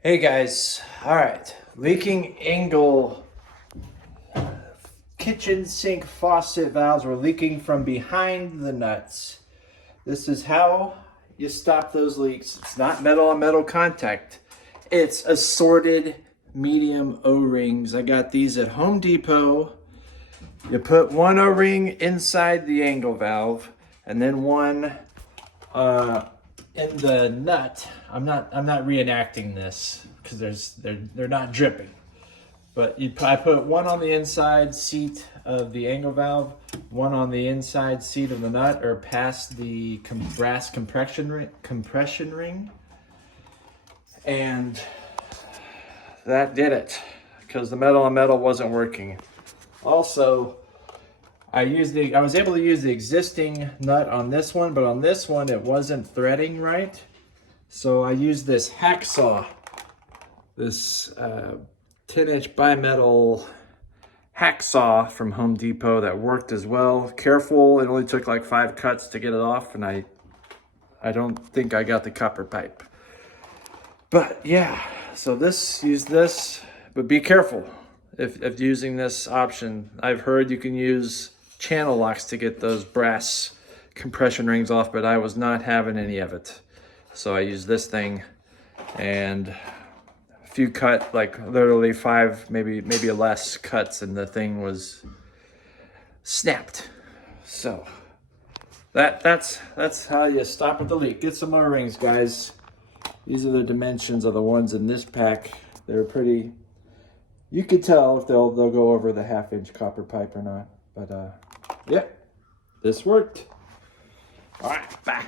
Hey guys, all right, leaking angle kitchen sink faucet valves were leaking from behind the nuts. This is how you stop those leaks. It's not metal on metal contact. It's assorted medium O-rings. I got these at Home Depot. You put one O-ring inside the angle valve and then one in the nut. I'm not reenacting this because they're not dripping. But I put one on the inside seat of the angle valve, one on the inside seat of the nut, or past the brass compression ring, and that did it because the metal on metal wasn't working. Also, I was able to use the existing nut on this one, but on this one it wasn't threading right. So I used this hacksaw, this 10-inch bimetal hacksaw from Home Depot that worked as well. Careful, it only took like 5 cuts to get it off, and I don't think I got the copper pipe. But yeah, so use this, but be careful if using this option. I've heard you can use channel locks to get those brass compression rings off, but I was not having any of it. So I used this thing, and a few cut, like literally 5, maybe less cuts, and the thing was snapped. So that's how you stop with the leak. Get some more rings, guys. These are the dimensions of the ones in this pack. They're pretty, you could tell if they'll go over the 1/2-inch copper pipe or not. But yeah, this worked. All right, bye.